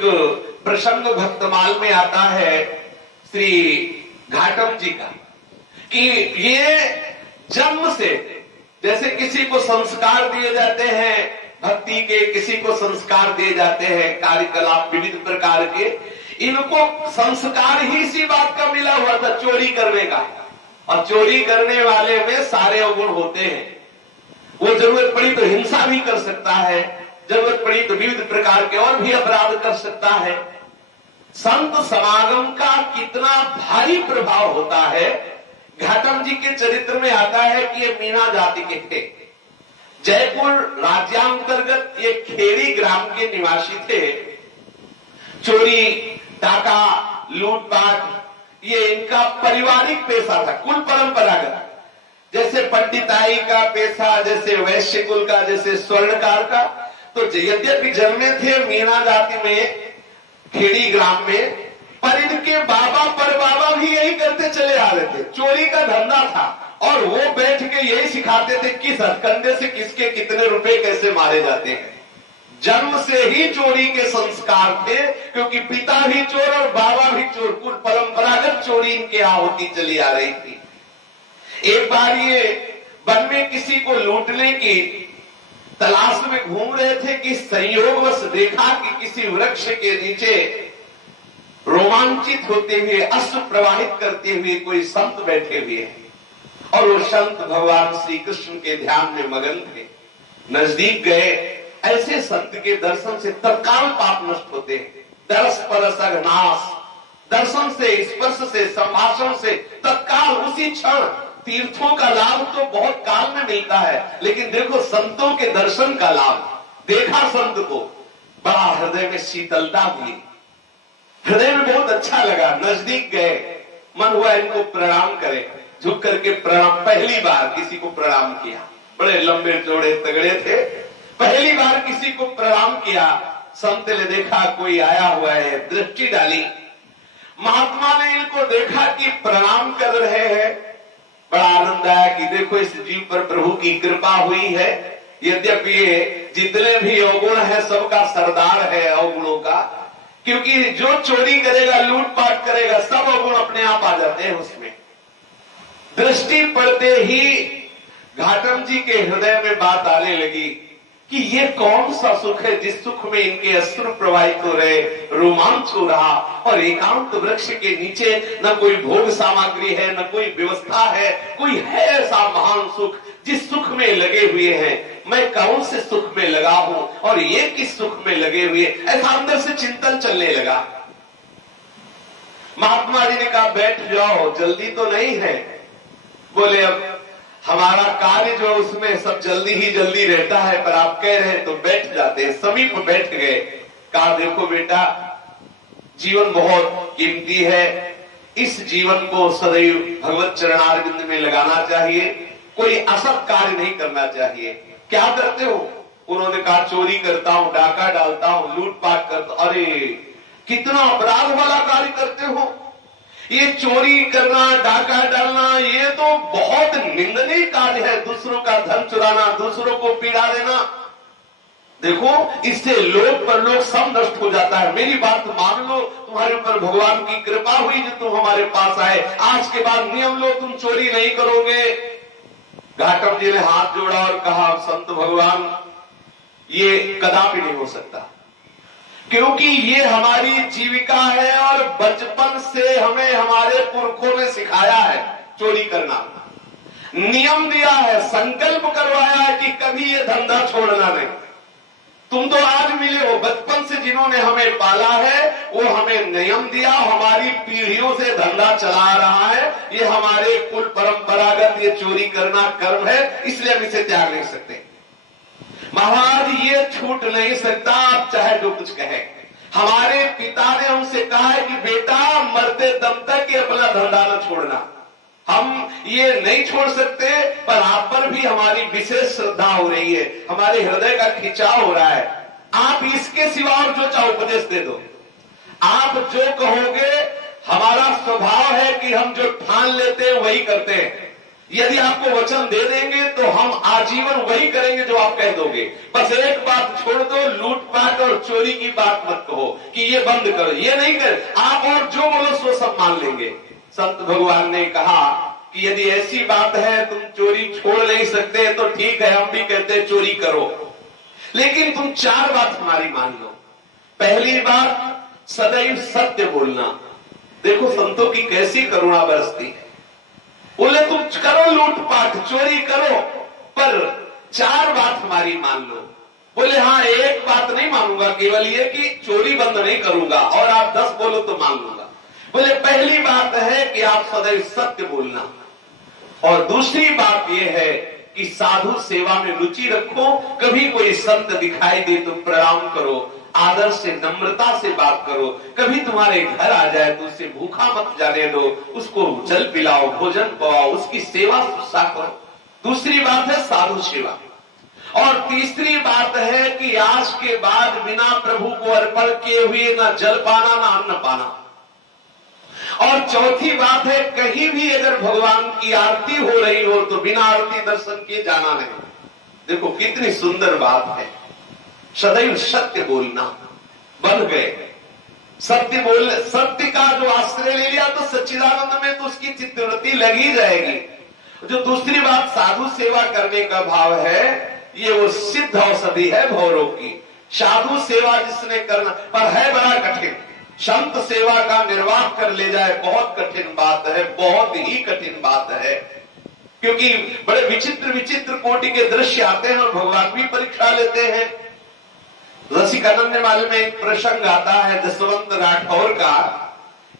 एक प्रसंग भक्तमाल में आता है श्री घाटम जी का, कि ये जन्म से जैसे किसी को संस्कार दिए जाते हैं भक्ति के, किसी को संस्कार दिए जाते हैं कार्यकलाप विविध प्रकार के, इनको संस्कार ही इसी बात का मिला हुआ था, चोरी करने का। और चोरी करने वाले में सारे अवगुण होते हैं। वो जरूरत पड़ी तो हिंसा भी कर सकता है, जरूरत पड़ी तो विविध प्रकार के और भी अपराध कर सकता है। संत समागम का कितना भारी प्रभाव होता है। घाटम जी के चरित्र में आता है कि ये मीणा जाति के थे, जयपुर राज्यांतर्गत ये खेड़ी ग्राम के निवासी थे। चोरी, डाका, लूटपाट ये इनका पारिवारिक पेशा था, कुल परंपरागत। जैसे पंडिताई का पेशा, जैसे वैश्य कुल का, जैसे स्वर्णकार का। तो यद्यपि जन्मे थे मीणा जाति में, खेड़ी ग्राम में, पर इनके बाबा पर बाबा भी यही करते चले आ रहे थे, चोरी का धंधा था। और वो बैठ के यही सिखाते थे किस हथकंडे से किसके कितने रुपए कैसे मारे जाते हैं। जन्म से ही चोरी के संस्कार थे, क्योंकि पिता भी चोर और बाबा भी चोर, कुल परंपरागत चोरी इनके यहाँ होती चली आ रही थी। एक बार ये वन में किसी को लूटने की तलाश में घूम रहे थे कि संयोगवश देखा कि किसी वृक्ष के नीचे रोमांचित होते हुए, अश्रु प्रवाहित करते हुए कोई संत बैठे हुए हैं। और वो संत भगवान श्री कृष्ण के ध्यान में मगन थे। नजदीक गए, ऐसे संत के दर्शन से तत्काल पाप नष्ट होते हैं। दरस परस अघनाश, दर्शन से, स्पर्श से, संभाषण से तत्काल उसी क्षण। तीर्थों का लाभ तो बहुत काल में मिलता है, लेकिन देखो संतों के दर्शन का लाभ। देखा संत को, बड़ा हृदय में शीतलता हुई, हृदय में बहुत अच्छा लगा। नजदीक गए, मन हुआ इनको प्रणाम करें। झुक करके प्रणाम, पहली बार किसी को प्रणाम किया। बड़े लंबे चौड़े तगड़े थे, पहली बार किसी को प्रणाम किया। संत ने देखा कोई आया हुआ है, दृष्टि डाली। महात्मा ने इनको देखा कि प्रणाम कर रहे हैं, बड़ा आनंद आया कि देखो इस जीव पर प्रभु की कृपा हुई है। यद्यपि ये जितने भी अवगुण है सबका सरदार है अवगुणों का, क्योंकि जो चोरी करेगा, लूटपाट करेगा, सब अवगुण अपने आप आ जाते हैं उसमें। दृष्टि पड़ते ही घाटम जी के हृदय में बात आने लगी कि ये कौन सा सुख है जिस सुख में इनके अश्रु प्रवाहित हो रहे, रोमांच हो रहा, और एकांत वृक्ष के नीचे न कोई भोग सामग्री है, न कोई व्यवस्था है, कोई है ऐसा महान सुख जिस सुख में लगे हुए हैं। मैं कौन से सुख में लगा हूं और ये किस सुख में लगे हुए, ऐसा अंदर से चिंतन चलने लगा। महात्मा जी ने कहा बैठ जाओ, जल्दी तो नहीं है। बोले अब हमारा कार्य जो उसमें सब जल्दी ही जल्दी रहता है, पर आप कह रहे हैं तो बैठ जाते हैं। समीप बैठ गए। कहा देखो बेटा, जीवन बहुत कीमती है, इस जीवन को सदैव भगवत चरणारविंद में लगाना चाहिए, कोई असत कार्य नहीं करना चाहिए। क्या करते हो? उन्होंने कहा चोरी करता हूं, डाका डालता हूं, लूटपाट करता हूं। अरे कितना अपराध वाला कार्य करते हो। ये चोरी करना, डाका डालना, ये तो बहुत निंदनीय कार्य है। दूसरों का धन चुराना, दूसरों को पीड़ा देना, देखो इससे लोक परलोक सब नष्ट हो जाता है। मेरी बात मान लो, तुम्हारे ऊपर भगवान की कृपा हुई जो तुम हमारे पास आए, आज के बाद नियम लो, तुम चोरी नहीं करोगे। घाटम जी ने हाथ जोड़ा और कहा संत भगवान, ये कदापि नहीं हो सकता, क्योंकि ये हमारी जीविका है और बचपन से हमें हमारे पुरखों ने सिखाया है चोरी करना, नियम दिया है, संकल्प करवाया है कि कभी ये धंधा छोड़ना नहीं। तुम तो आज मिले हो, बचपन से जिन्होंने हमें पाला है वो हमें नियम दिया, हमारी पीढ़ियों से धंधा चला रहा है, ये हमारे कुल परंपरागत ये चोरी करना कर्म है, इसलिए हम इसे त्याग नहीं सकते। महाराज ये छूट नहीं सकता, आप चाहे जो कुछ कहे। हमारे पिता ने हमसे कहा है कि बेटा मरते दम तक ये अपना धंधा न छोड़ना। हम ये नहीं छोड़ सकते, पर आप पर भी हमारी विशेष श्रद्धा हो रही है, हमारे हृदय का खिंचाव हो रहा है। आप इसके सिवा और जो चाहो उपदेश दे दो, आप जो कहोगे। हमारा स्वभाव है कि हम जो ठान लेते हैं वही करते हैं। यदि आपको वचन दे देंगे तो हम आजीवन वही करेंगे जो आप कह दोगे। बस एक बात छोड़ दो, लूटपाट और चोरी की बात मत कहो कि ये बंद करो, ये नहीं कर, आप और जो बोलो सो सब मान लेंगे। संत भगवान ने कहा कि यदि ऐसी बात है तुम चोरी छोड़ नहीं सकते तो ठीक है, हम भी कहते हैं चोरी करो, लेकिन तुम 4 बात हमारी मान लो। पहली बात, सदैव सत्य बोलना। देखो संतों की कैसी करुणा बरसती है। बोले तुम करो लूटपाट, चोरी करो, पर 4 बात हमारी मान लो। बोले हाँ, एक बात नहीं मानूंगा, केवल ये कि चोरी बंद नहीं करूंगा, और आप 10 बोलो तो मान लूंगा। बोले पहली बात है कि आप सदैव सत्य बोलना, और दूसरी बात यह है कि साधु सेवा में रुचि रखो। कभी कोई संत दिखाई दे तो प्रणाम करो, आदर से नम्रता से बात करो। कभी तुम्हारे घर आ जाए तो उसे भूखा मत जाने दो, उसको जल पिलाओ, भोजन पवाओ, उसकी सेवा शुश्रूषा करो। दूसरी बात है साधु सेवा। और तीसरी बात है कि आज के बाद बिना प्रभु को अर्पण किए हुए ना जल पाना ना अन्न पाना। और चौथी बात है, कहीं भी अगर भगवान की आरती हो रही हो तो बिना आरती दर्शन किए जाना नहीं। देखो कितनी सुंदर बात है। सदैव सत्य बोलना बन गए। सत्य बोल, सत्य का जो आश्रय ले लिया तो सच्चिदानंद में तो उसकी चित्तवृत्ति लगी जाएगी। जो दूसरी बात साधु सेवा करने का भाव है, ये वो सिद्ध औषधि है भवरोग की। साधु सेवा जिसने करना, पर है बड़ा कठिन। संत सेवा का निर्वाह कर ले जाए, बहुत कठिन बात है, बहुत ही कठिन बात है। क्योंकि बड़े विचित्र विचित्र कोटि के दृश्य आते हैं और भगवान भी परीक्षा लेते हैं। रसिकानंद माल में एक प्रसंग आता है जसवंत राठौर का,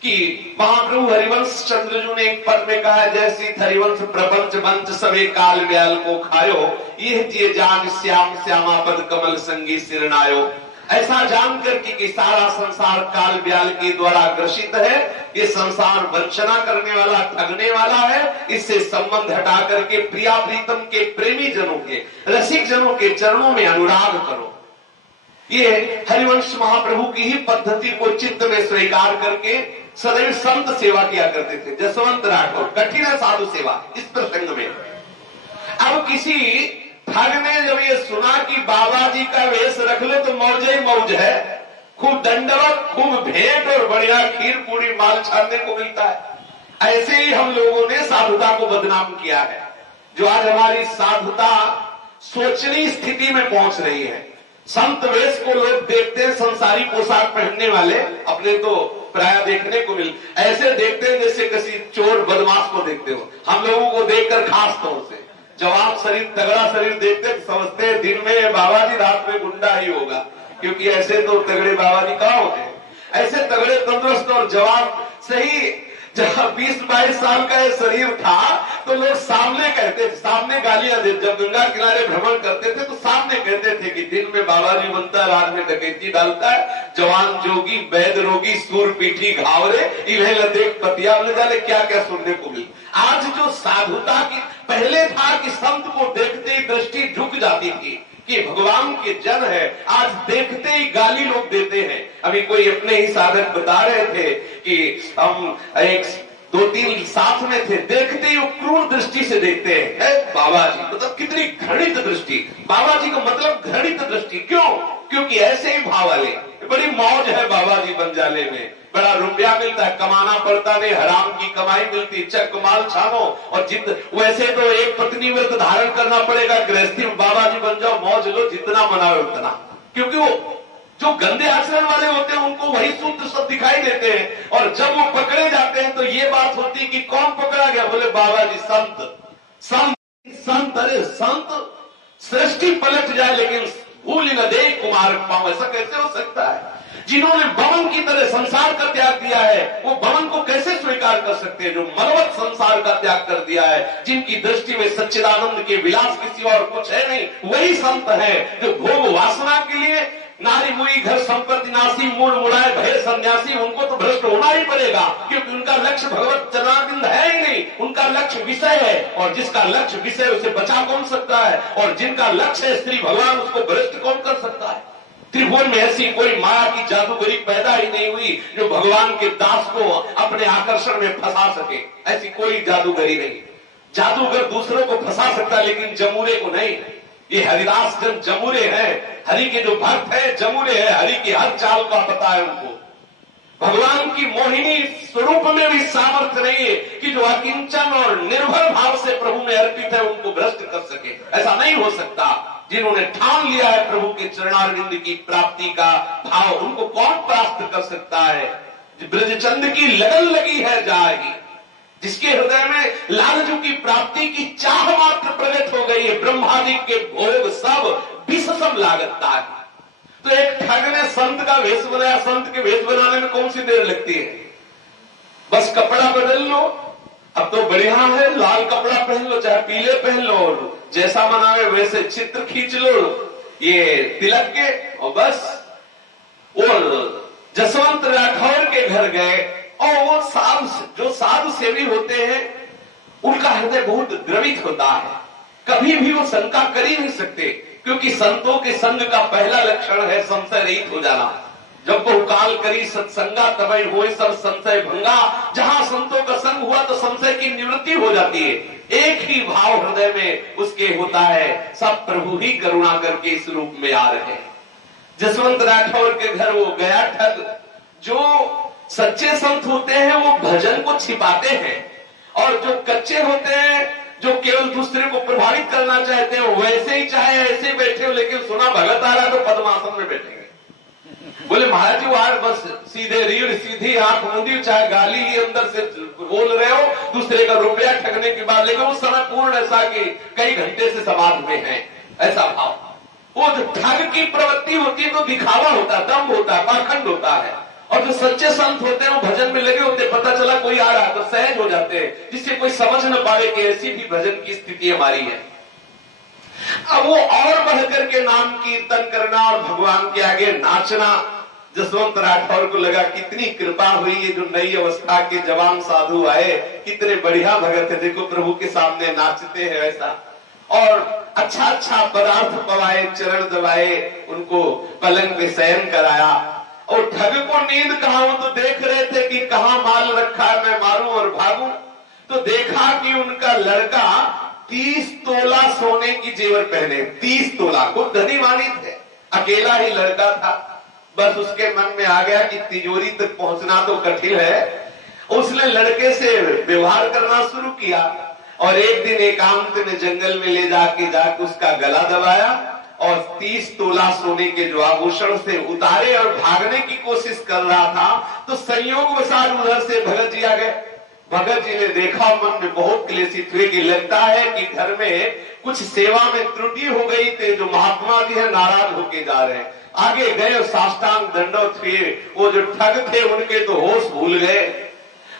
कि महाप्रभु हरिवंश चंद्रजू ने एक पद में कहा है, जैसी हरिवंश प्रपंच मंच सवे काल ब्याल को खायो, यह जिये जान श्याम श्यामा पद कमल संगी सिरनायो। ऐसा जानकर कि सारा संसार काल ब्याल के द्वारा ग्रसित है, ये संसार वंचना करने वाला, ठगने वाला है, इससे संबंध हटा करके प्रिया प्रीतम के प्रेमी जनों के, रसिक जनों के चरणों में अनुराग करो। ये हरिवंश महाप्रभु की ही पद्धति को चित्त में स्वीकार करके सदैव संत सेवा किया करते थे जसवंत राठौर। कठिन है साधु सेवा इस प्रसंग में। अब किसी ठग ने जब ये सुना कि बाबा जी का वेश रख लो तो मौज ही मौज है, खूब दंडवत, खूब भेंट और बढ़िया खीर पूरी माल छानने को मिलता है। ऐसे ही हम लोगों ने साधुता को बदनाम किया है। जो आज हमारी साधुता सोचनीय स्थिति में पहुंच रही है। संत वेश को लोग देखते हैं, संसारी पोशाक पहनने वाले अपने तो प्राय देखने को मिल, ऐसे देखते हैं जैसे किसी चोर बदमाश को देखते हो। हम लोगों को देखकर खास तौर से जवाब शरीर, तगड़ा शरीर देखते समझते हैं दिन में बाबा जी, रात में गुंडा ही होगा, क्योंकि ऐसे तो तगड़े बाबा जी कहाँ होते हैं। ऐसे तगड़े तंदुरुस्त और जवाब सही, जब 20-22 साल का ये शरीर था तो लोग सामने कहते थे, सामने गालियां देते। जब गंगा किनारे भ्रमण करते थे तो सामने कहते थे कि दिन में बाबा जी बनता है, रात में डकैती डालता है, जवान जोगी वैद रोगी सूर पीठी घावरे इन्हें देख पतिया ले जाले, क्या क्या सुनने को मिली। आज जो साधुता की, पहले था कि संत को देखते ही दृष्टि झुक जाती थी कि भगवान के जन है, आज देखते ही गाली लोग देते हैं। अभी कोई अपने ही साधक बता रहे थे कि हम 1-2-3 साथ में थे, देखते ही वो क्रूर दृष्टि से देखते हैं। बाबा जी मतलब कितनी घृणित दृष्टि, बाबा जी का मतलब घृणित दृष्टि। क्यों? क्योंकि ऐसे ही भाव वाले, बड़ी मौज है बाबा जी बन जाने में, बड़ा रुपया मिलता है, कमाना पड़ता नहीं, हराम की कमाई मिलती, चक माल छानो और वैसे तो एक पत्नी व्रत धारण करना पड़ेगा, गृहस्थी में बाबा जी बन जाओ, मौज लो, जितना मनाओ उतना। क्योंकि वो जो गंदे आचरण वाले होते हैं उनको वही सूत्र सब दिखाई देते हैं, और जब वो पकड़े जाते हैं तो ये बात होती है कि कौन पकड़ा गया? बोले बाबा जी संत। संत संत, अरे संत सृष्टि पलट जाए लेकिन भूल न दे कुमार पांव, ऐसा कैसे हो सकता है? जिन्होंने भवन की तरह संसार का त्याग दिया है, वो भवन को कैसे स्वीकार कर सकते हैं? जो मलवत संसार का त्याग कर दिया है, जिनकी दृष्टि में सच्चिदानंद के विलास के सिवा और कुछ है नहीं, वही संत है। जो भोग वासना के लिए नारी मुई घर संपत्ति नासी मूल मुड़ाए भय सन्यासी, उनको तो भ्रष्ट होना ही पड़ेगा, क्योंकि उनका लक्ष्य भगवत चरणारविंद है ही नहीं, उनका लक्ष्य विषय है, और जिसका लक्ष्य विषय उसे बचा कौन सकता है? और जिनका लक्ष्य है स्त्री भगवान, उसको भ्रष्ट कौन कर सकता है? त्रिभुवन में ऐसी कोई माया की जादूगरी पैदा ही नहीं हुई जो भगवान के दास को अपने आकर्षण में फंसा सके, ऐसी कोई जादूगरी नहीं। जादूगर दूसरों को फंसा सकता है लेकिन जमूरे को नहीं। ये हरिदास जन जमूरे हैं, हरि के जो भक्त है जमूरे हैं, हरि की हर चाल का पता है उनको। भगवान की मोहिनी स्वरूप में भी सामर्थ्य नहीं है कि जो अकिंचन और निर्भर भाव से प्रभु में अर्पित है उनको भ्रष्ट कर सके। ऐसा नहीं हो सकता। जिन्होंने ठान लिया है प्रभु के चरणारविंद की प्राप्ति का भाव, उनको कौन प्राप्त कर सकता है? ब्रजचंद की लगन लगी है जाएगी, जिसके हृदय में लालजू की प्राप्ति की चाह मात्र प्रकट हो गई है, ब्रह्मादि के भोग सब विषम लागता है। तो एक ठग ने संत का वेश बनाया, संत के वेश बनाने में कौन सी देर लगती है? बस कपड़ा बदल लो, अब तो बढ़िया है, लाल कपड़ा पहन लो चाहे पीले पहन लो, और जैसा मनावे वैसे चित्र खींच लो ये तिलक के, और बस। और जसवंत राठौर के घर गए और वो जो साधु सेवी होते हैं उनका हृदय बहुत द्रवित होता है। कभी भी वो शंका कर ही नहीं सकते, क्योंकि संतों के संग का पहला लक्षण है संशय रहित हो जाना। जब वो काल करी सत्संगा तबै होए सब संशय भंगा। जहां संतों का संग हुआ तो संशय की निवृत्ति हो जाती है। एक ही भाव हृदय में उसके होता है, सब प्रभु ही करुणा करके इस रूप में आ रहे हैं। जसवंत राठौर के घर वो गया ठग। जो सच्चे संत होते हैं वो भजन को छिपाते हैं, और जो कच्चे होते हैं जो केवल दूसरे को प्रभावित करना चाहते हैं वैसे ही चाहे ऐसे बैठे हो, लेकिन सुना भगत आ रहा तो पद्मासन में बैठेंगे। बोले महाराज जी वार बस सीधे रीढ़ सीधी आंख मूंदी, चाहे गाली ही अंदर से बोल रहे हो दूसरे का रुपया ठगने के बाद, लेकिन उस समय पूर्ण ऐसा कि कई घंटे से समाज में है, ऐसा भाव। वो जो ठग की प्रवृत्ति होती है तो दिखावा होता है, दम होता है, पाखंड होता है। और जो सच्चे संत होते हैं वो भजन में लगे होते हैं, पता चला कोई आ रहा है तो सहज हो जाते हैं, जिससे कोई समझ न पाए कि ऐसी भी भजन की स्थिति हमारी है। अब वो और बढ़कर के नाम कीर्तन करना और भगवान के आगे नाचना, जसवंत राठौर को लगा कितनी कृपा हुई है, जो नई अवस्था के जवान साधु आए, कितने बढ़िया भगत है, देखो प्रभु के सामने नाचते हैं ऐसा। और अच्छा अच्छा पदार्थ पवाए, चरण दबाए, उनको पलंग पे शयन कराया। और ठग को नींद कहा, वो तो देख रहे थे कि कहां माल रखा है, मैं मारूं और भागूं। तो देखा कि उनका लड़का 30 तोला सोने की जेवर पहने, 30 तोला, खूब धनी मानी थे, अकेला ही लड़का था। बस उसके मन में आ गया कि तिजोरी तक पहुंचना तो कठिन है। उसने लड़के से व्यवहार करना शुरू किया, और एक दिन एकांत में जंगल में ले जाके उसका गला दबाया और 30 तोला सोने के जो आभूषण से उतारे और भागने की कोशिश कर रहा था, तो संयोगवशात उधर से भगत जी आ गए। भगत जी ने देखा, मन में बहुत क्लेशित हुए कि लगता है कि घर में कुछ सेवा में त्रुटि हो गई थी, जो महात्मा जी है नाराज होके जा रहे हैं। आगे गए और साष्टांग दंडवत हुए। वो जो ठग थे उनके तो होश भूल गए।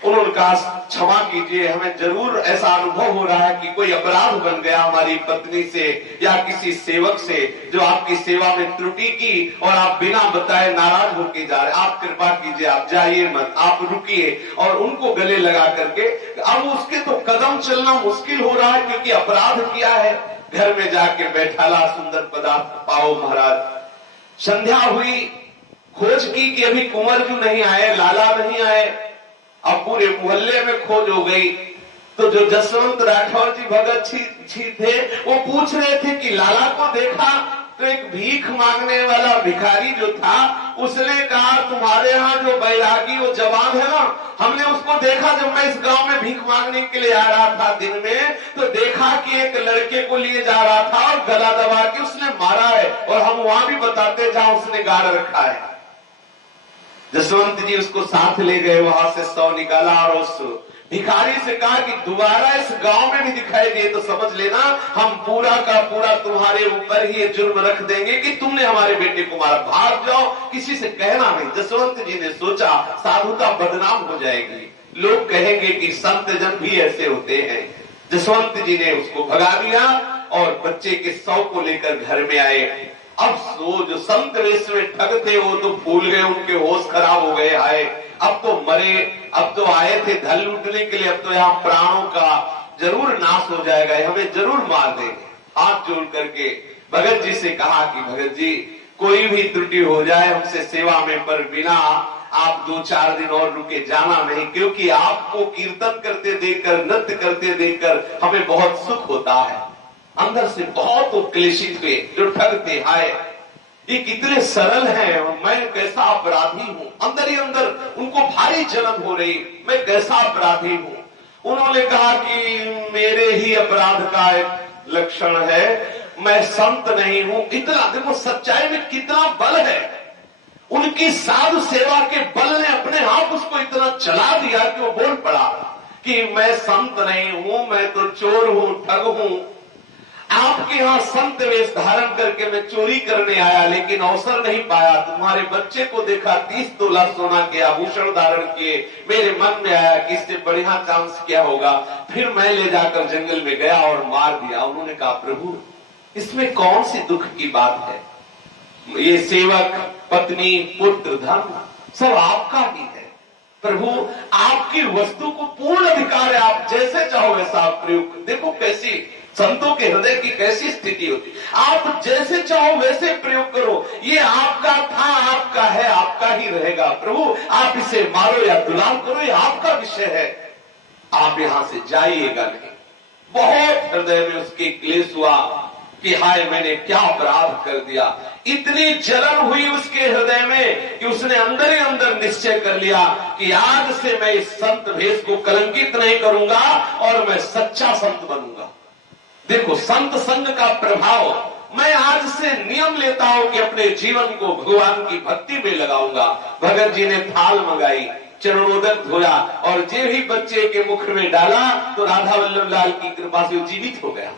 उन्होंने कहा क्षमा कीजिए, हमें जरूर ऐसा अनुभव हो रहा है कि कोई अपराध बन गया हमारी पत्नी से या किसी सेवक से, जो आपकी सेवा में त्रुटि की और आप बिना बताए नाराज होके जा रहे। आप कृपा कीजिए, आप जाइए मत, आप रुकिए। और उनको गले लगा करके, अब उसके तो कदम चलना मुश्किल हो रहा है क्योंकि अपराध किया है। घर में जाके बैठाला, सुंदर पदार्थ पाओ महाराज। संध्या हुई, खोज की कि अभी कुंवर क्यों नहीं आए, लाला नहीं आए। अब पूरे मोहल्ले में खोज हो गई। तो जो जसवंत राठौर जी भगत जी थे वो पूछ रहे थे कि लाला को देखा, तो एक भीख मांगने वाला भिखारी जो था उसने कहा तुम्हारे यहाँ जो बैरागी वो जवान है ना, हमने उसको देखा जब मैं इस गांव में भीख मांगने के लिए आ रहा था दिन में, तो देखा कि एक लड़के को लिए जा रहा था और गला दबा के उसने मारा है, और हम वहां भी बताते जहां उसने गाड़ रखा है। जसवंत जी उसको साथ ले गए, वहां से 100 निकाला और उस भिखारी से कहा कि दोबारा इस गांव में भी दिखाई दिए तो समझ लेना हम पूरा का पूरा तुम्हारे ऊपर ही ये जुर्म रख देंगे कि तुमने हमारे बेटे को मारा, भाग जाओ, किसी से कहना नहीं। जसवंत जी ने सोचा साधुता बदनाम हो जाएगी, लोग कहेंगे कि संत जन भी ऐसे होते हैं। जसवंत जी ने उसको भगा दिया और बच्चे के शव को लेकर घर में आए। अब जो संत वेश में ठग थे वो तो भूल गए, उनके होश खराब हो गए। आए अब तो मरे, अब तो आए थे धन लूटने के लिए, अब तो यहाँ प्राणों का जरूर नाश हो जाएगा, हमें जरूर मार देंगे। हाथ जोड़ करके भगत जी से कहा कि भगत जी कोई भी त्रुटि हो जाए हमसे सेवा में, पर बिना आप 2-4 दिन और रुके जाना नहीं, क्योंकि आपको कीर्तन करते देखकर, नृत्य करते देखकर हमें बहुत सुख होता है। अंदर से बहुत क्लेशित हुए जो ठगते, हाय ये कितने सरल हैं, मैं कैसा अपराधी हूं। अंदर ही अंदर उनको भारी जलन हो रही, मैं कैसा अपराधी हूं। उन्होंने कहा कि मेरे ही अपराध का एक लक्षण है, मैं संत नहीं हूं। इतना देखो सच्चाई में कितना बल है। उनकी साधु सेवा के बल ने अपने आप उसको इतना चला दिया कि वो बोल पड़ा कि मैं संत नहीं हूं, मैं तो चोर हूं, ठग हूं। आपके यहां संत वेश धारण करके मैं चोरी करने आया, लेकिन अवसर नहीं पाया। तुम्हारे बच्चे को देखा 30 तोला सोना के आभूषण धारण किए, मेरे मन में आया कि इससे बढ़िया चांस क्या होगा। फिर मैं ले जाकर जंगल में गया और मार दिया। उन्होंने कहा प्रभु इसमें कौन सी दुख की बात है, ये सेवक, पत्नी, पुत्र, धन सब आपका ही है। प्रभु आपकी वस्तु को पूर्ण अधिकार है, आप जैसे चाहो वैसा आप प्रयोग। देखो कैसी संतों के हृदय की कैसी स्थिति होती, आप जैसे चाहो वैसे प्रयोग करो, ये आपका था, आपका है, आपका ही रहेगा। प्रभु आप इसे मारो या दुलार करो, ये आपका विषय है, आप यहां से जाइएगा नहीं। बहुत हृदय में उसके क्लेश हुआ कि हाय मैंने क्या अपराध कर दिया। इतनी जलन हुई उसके हृदय में कि उसने अंदर ही अंदर निश्चय कर लिया कि आज से मैं इस संत भेष को कलंकित नहीं करूंगा और मैं सच्चा संत बनूंगा। देखो संत संग का प्रभाव, मैं आज से नियम लेता हूं कि अपने जीवन को भगवान की भक्ति में लगाऊंगा। भगत जी ने थाल मंगाई, चरणोदक धोया और जे ही बच्चे के मुख में डाला तो राधा वल्लभ लाल की कृपा से जीवित हो गया।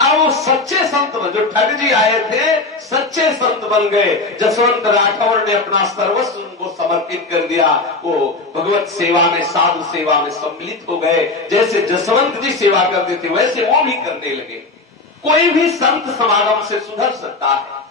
अब वो सच्चे संत, जो ठग जी आए थे सच्चे संत बन गए। जसवंत राठौर ने अपना सर्वस्व उनको समर्पित कर दिया। वो भगवत सेवा में, साधु सेवा में सम्मिलित हो गए। जैसे जसवंत जी सेवा करते थे वैसे वो भी करने लगे। कोई भी संत समागम से सुधर सकता है।